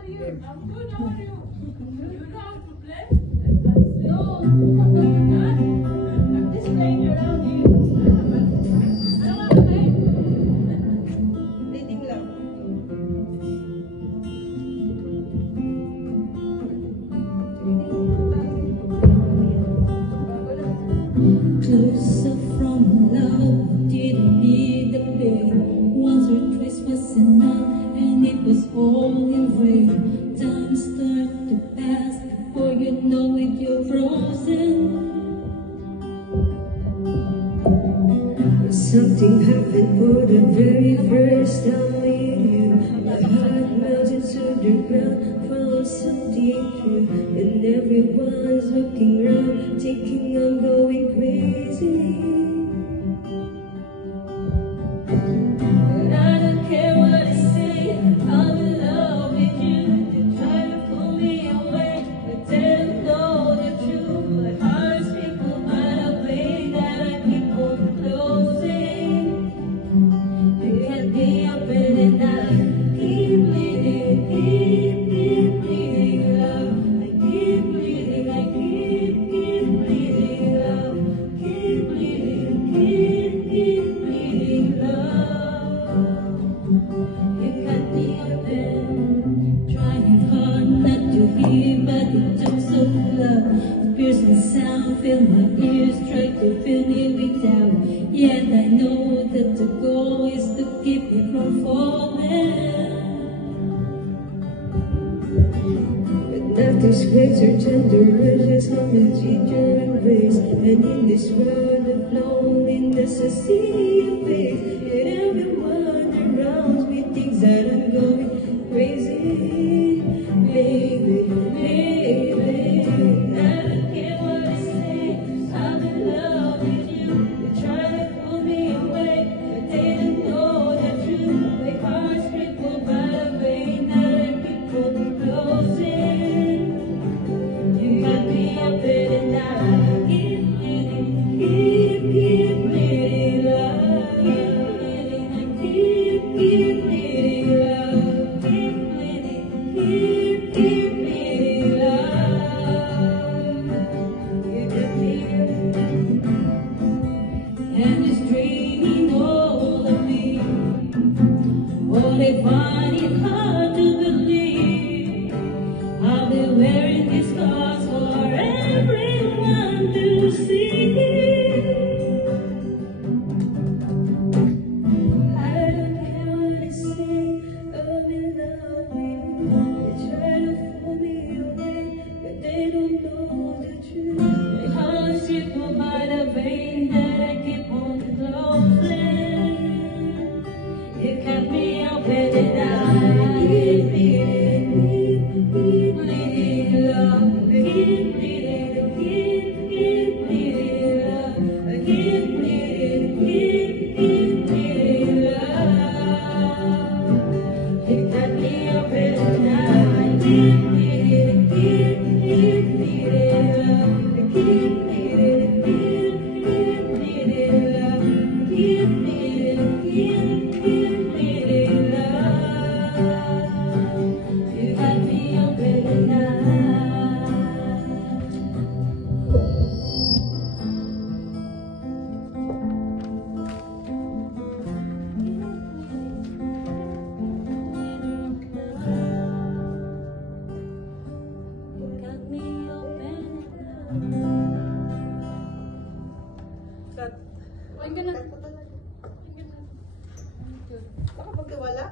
are you? I'm good. How are you? You know how to play? No. I'm just playing around you. I don't want to play. Reading lang. Closer from love, didn't need the pain. Once or twice was enough, and it was all in vain. Time start to pass, before you know it, you're frozen. Something happened for the very first time with you. My heart melted to the ground, found something true. And everyone's looking around, thinking I'm going crazy. But I don't care what they say, I'm in love with you. They try to pull me away, but they don't know the truth. My heart's fickle by the way that I keep on closing. You cut me open and I keep bleeding, keep bleeding, love. I keep bleeding, I keep bleeding, love. Keep bleeding, keep bleeding, love. You cut me open, trying hard not to hear, but it took so long. Piercing sound fill my ears, try to fill me without. Yet I know that the goal is to keep me from falling. But nothing's greater, tenderer, just how to treat your embrace. And in this world of loneliness, I see your face. And everyone around me thinks that I'm going crazy. Baby, baby, I don't care what they say, I'm in love with you. They try to pull me away, but they don't know the truth. My heart's crippled by the pain that I keep on closing. You got me open and I keep bleeding, keep bleeding, love. Keep bleeding, love. Keep bleeding, keep bleeding, love. You got me and it's draining all of me. Oh, they find it hard to believe I'll be wearing these scars for everyone to see. I don't care what they say, I'm in love with you. They try to pull me away, but they don't know the truth. My heart's crippled by the pain that I keep on closing. You cut me open and I keep bleeding, love. Keep bleeding, keep bleeding, love. Keep bleeding, keep bleeding, love. You cut me open and I keep bleeding, keep bleeding, love. Keep bleeding, keep bleeding, love. Keep bleeding, keep bleeding, love. You got me open and I. You got me open and I. Cut. I'm gonna. Baka magkawala.